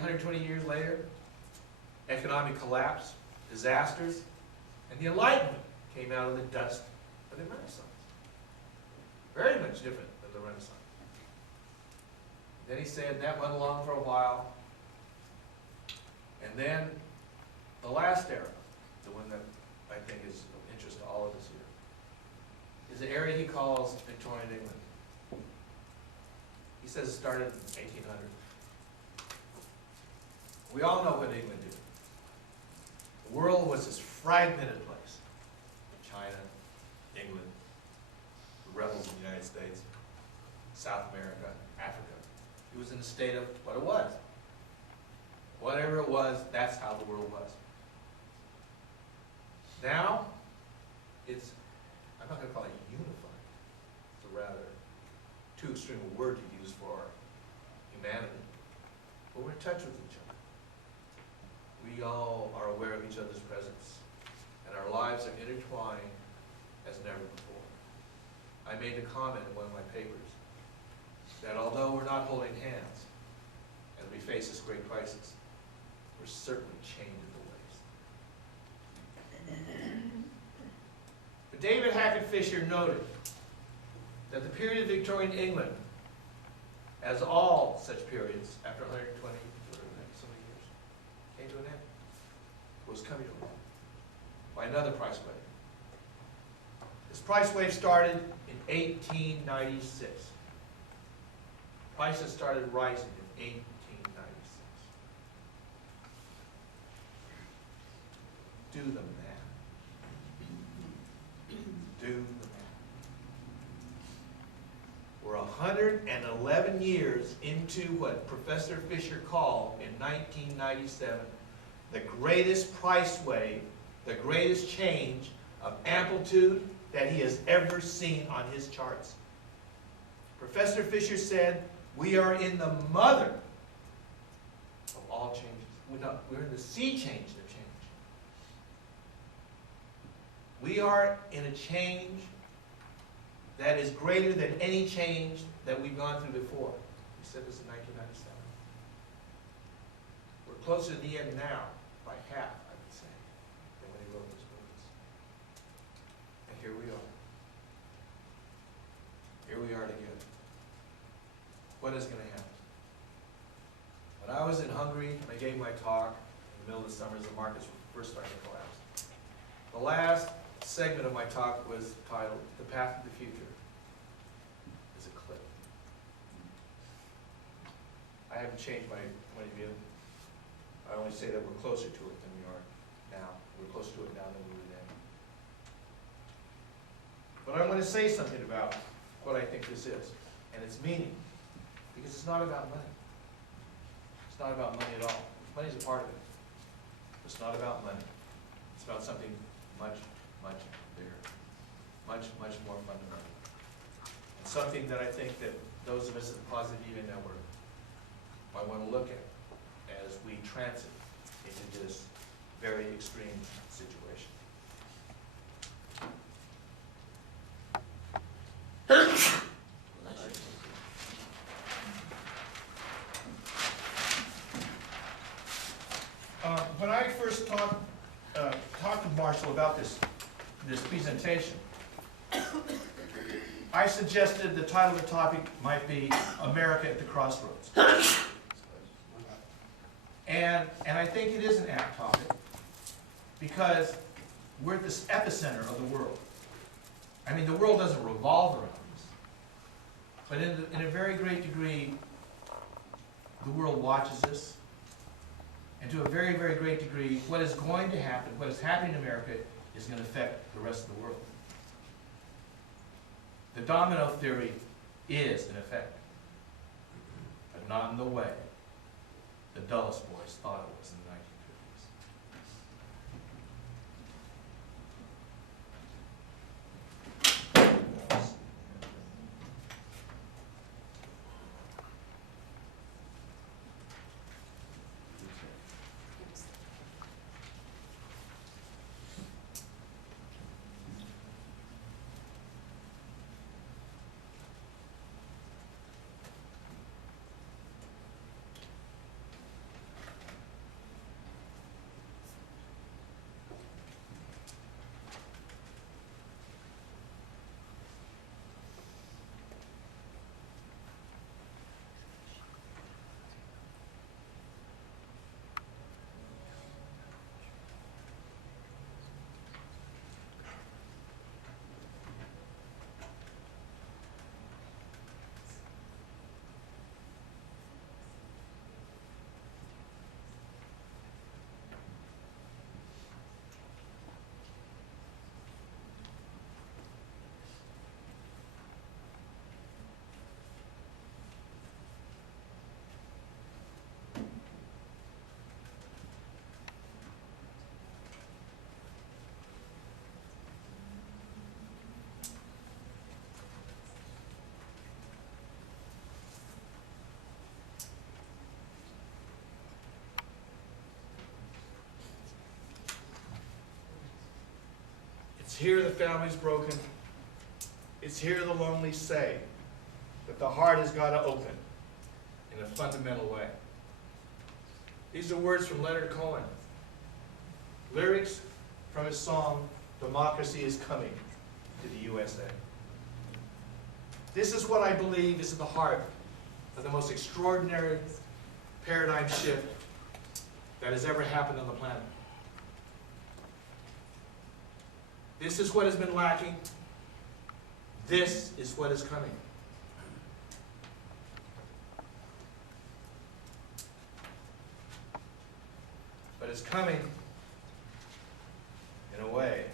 120 years later, economic collapse, disasters, and the Enlightenment came out of the dust of the Renaissance. Very much different than the Renaissance. Then he said that went along for a while. And then the last era, the one that I think is of interest to all of us here, is the era he calls Victorian England. He says it started in 1800. We all know what England did. The world was this fragmented place. China, England, the rebels in the United States, South America, Africa. It was in a state of what it was. Whatever it was, that's how the world was. Now, it's, I'm not going to call it unified. It's a rather too extreme a word to use for our humanity. But we're in touch with each other. We all are aware of each other's presence. And our lives are intertwined as never before. I made a comment in one of my papers that although we're not holding hands as we face this great crisis, we're certainly chained in the ways. But David Hackett Fisher noted that the period of Victorian England, as all such periods after 120 or so many years, came to an end, was coming to an end by another price wave. This price wave started in 1896. Prices started rising in 1896. Do the math. Do the math. We're 111 years into what Professor Fisher called in 1997 the greatest price wave, the greatest change of amplitude that he has ever seen on his charts. Professor Fisher said, we are in the mother of all changes. We're in the sea change of change. We are in a change that is greater than any change that we've gone through before. He said this in 1997. We're closer to the end now, by half, I would say, than when he wrote those books. And here we are. Here we are together. What is going to happen? When I was in Hungary, I gave my talk in the middle of the summer as the markets were first starting to collapse. The last segment of my talk was titled, The Path to the Future is a Cliff. I haven't changed my point of view. I only say that we're closer to it than we are now. We're closer to it now than we were then. But I want to say something about what I think this is and its meaning. Because it's not about money. It's not about money at all. Money's a part of it. It's not about money. It's about something much, much bigger. Much, much more fundamental. And something that I think that those of us at the Positive Deviant Network might want to look at as we transit into this very extreme situation. When I first talked to Marshall about this presentation, I suggested the title of the topic might be America at the Crossroads. And I think it is an apt topic because we're at this epicenter of the world. I mean, the world doesn't revolve around us, but in a very great degree, the world watches us. And to a very, very great degree, what is going to happen, what is happening in America, is going to affect the rest of the world. The domino theory is in effect, but not in the way the Dulles boys thought it was in the 1950s. here the family's broken. It's here the lonely say that the heart has got to open in a fundamental way. These are words from Leonard Cohen. Lyrics from his song, Democracy is Coming to the USA. This is what I believe is at the heart of the most extraordinary paradigm shift that has ever happened on the planet. This is what has been lacking. This is what is coming. But it's coming in a way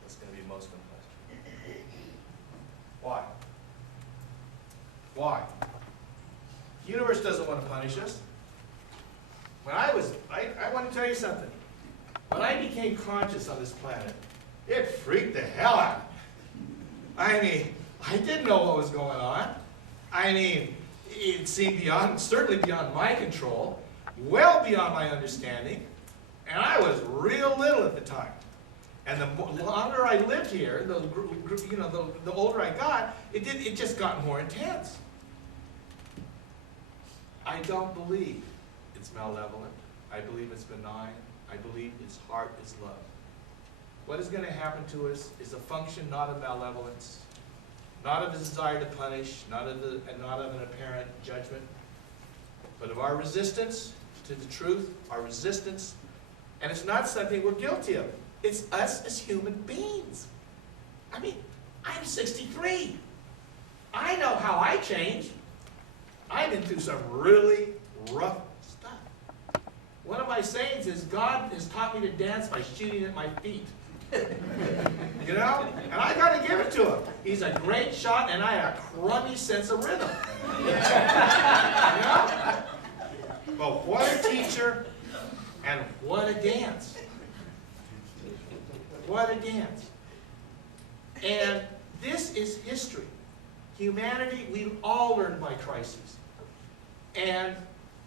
that's going to be most unpleasant. Why? Why? The universe doesn't want to punish us. I want to tell you something. When I became conscious on this planet, it freaked the hell out of me. I mean, I didn't know what was going on. I mean, it seemed certainly beyond my control, well beyond my understanding, and I was real little at the time. And the longer I lived here, the older I got, it just got more intense. I don't believe it's malevolent. I believe it's benign. I believe its heart is love. What is going to happen to us is a function not of malevolence, not of a desire to punish, not of an apparent judgment, but of our resistance to the truth, our resistance. And it's not something we're guilty of. It's us as human beings. I mean, I'm 63. I know how I changed. I've been through some really rough stuff. One of my sayings is, God has taught me to dance by shooting at my feet. You know? And I got to give it to him. He's a great shot, and I have a crummy sense of rhythm. You know? But what a teacher, and what a dance. What a dance. And this is history. Humanity, we've all learned by crises. And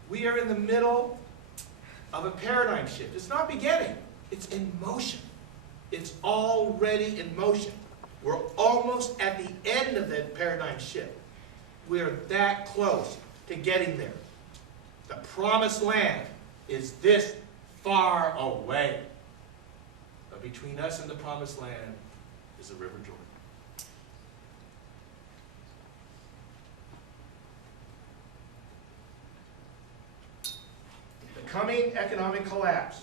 we are in the middle of a paradigm shift. It's not beginning. It's in motion. It's already in motion. We're almost at the end of that paradigm shift. We're that close to getting there. The promised land is this far away. But between us and the promised land is the River Jordan. The coming economic collapse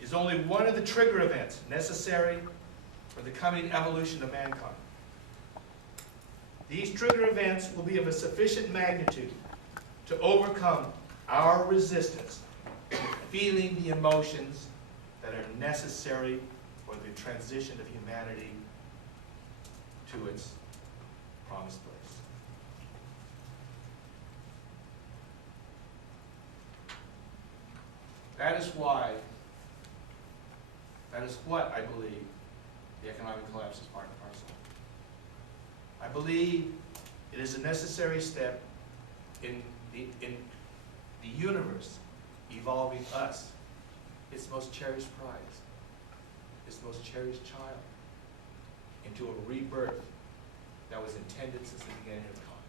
is only one of the trigger events necessary for the coming evolution of mankind. These trigger events will be of a sufficient magnitude to overcome our resistance, feeling the emotions that are necessary for the transition of humanity to its promised place. That is what I believe the economic collapse is part and parcel. I believe it is a necessary step in the universe evolving us, its most cherished prize, its most cherished child, into a rebirth that was intended since the beginning of time.